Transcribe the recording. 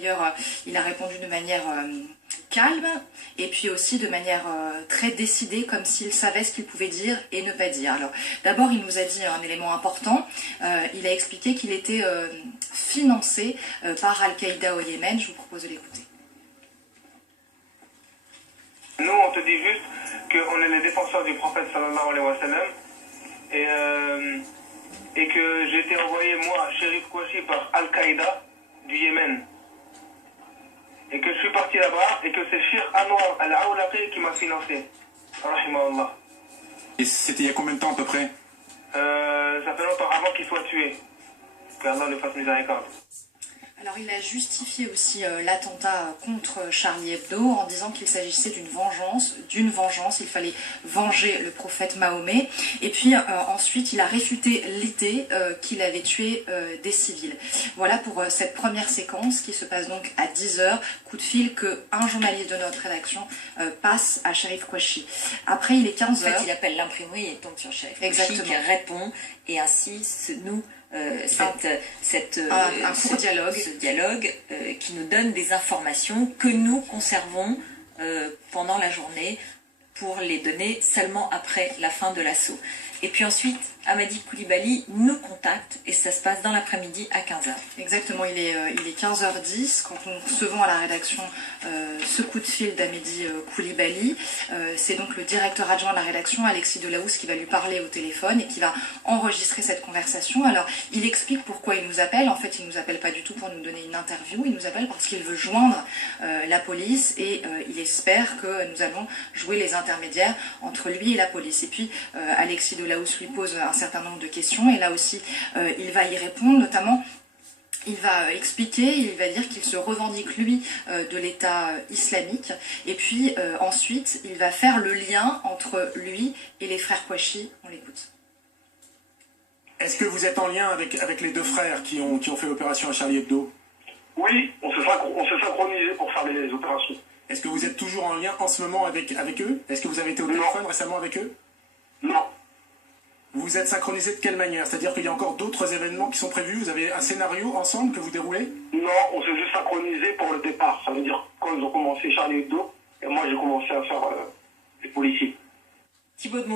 D'ailleurs, il a répondu de manière calme et puis aussi de manière très décidée, comme s'il savait ce qu'il pouvait dire et ne pas dire. Alors d'abord, il nous a dit un élément important. Il a expliqué qu'il était financé par Al-Qaïda au Yémen. Je vous propose de l'écouter. Nous, on te dit juste qu'on est les défenseurs du prophète sallallahu alayhi wa sallam et que j'ai été envoyé, moi, Cherif Kouachi, par Al-Qaïda du Yémen. Et que je suis parti là-bas et que c'est Sheikh Anwar Al-Awlaqi qui m'a financé. Rahimahullah. Et c'était il y a combien de temps à peu près? Ça fait longtemps avant qu'il soit tué. Qu'Allah le fasse miséricorde. Alors il a justifié aussi l'attentat contre Charlie Hebdo en disant qu'il s'agissait d'une vengeance, il fallait venger le prophète Mahomet. Et puis ensuite il a réfuté l'idée qu'il avait tué des civils. Voilà pour cette première séquence qui se passe donc à 10 h, coup de fil qu'un journaliste de notre rédaction passe à Cherif Kouachi. Après il est 15 h. En fait il appelle l'imprimerie et tombe sur Cherif Kouachi qui répond et ainsi nous... un court dialogue, ce dialogue qui nous donne des informations que nous conservons pendant la journée pour les donner seulement après la fin de l'assaut. Et puis ensuite, Hamadi Koulibaly nous contacte et ça se passe dans l'après-midi à 15 h. Exactement, il est 15 h 10 quand nous recevons à la rédaction ce coup de fil d'Hamadi Koulibaly. C'est donc le directeur adjoint de la rédaction, Alexis Delahousse, qui va lui parler au téléphone et qui va enregistrer cette conversation. Alors, il explique pourquoi il nous appelle. En fait, il ne nous appelle pas du tout pour nous donner une interview. Il nous appelle parce qu'il veut joindre la police et il espère que nous allons jouer les intermédiaires entre lui et la police. Et puis, Alexis Delahousse lui pose un certain nombre de questions et là aussi il va y répondre, notamment il va expliquer, il va dire qu'il se revendique lui de l'État islamique et puis ensuite il va faire le lien entre lui et les frères Kouachi. On l'écoute. Est-ce que vous êtes en lien avec les deux frères qui ont fait l'opération à Charlie Hebdo? Oui, on s'est synchronisé pour faire les opérations. Est-ce que vous êtes toujours en lien en ce moment avec eux? Est-ce que vous avez été au téléphone récemment avec eux? Non. Vous êtes synchronisé de quelle manière? C'est-à-dire qu'il y a encore d'autres événements qui sont prévus? Vous avez un scénario ensemble que vous déroulez? Non, on s'est juste synchronisé pour le départ. Ça veut dire quand ils ont commencé Charlie Hebdo, et moi j'ai commencé à faire les policiers. Thibaut de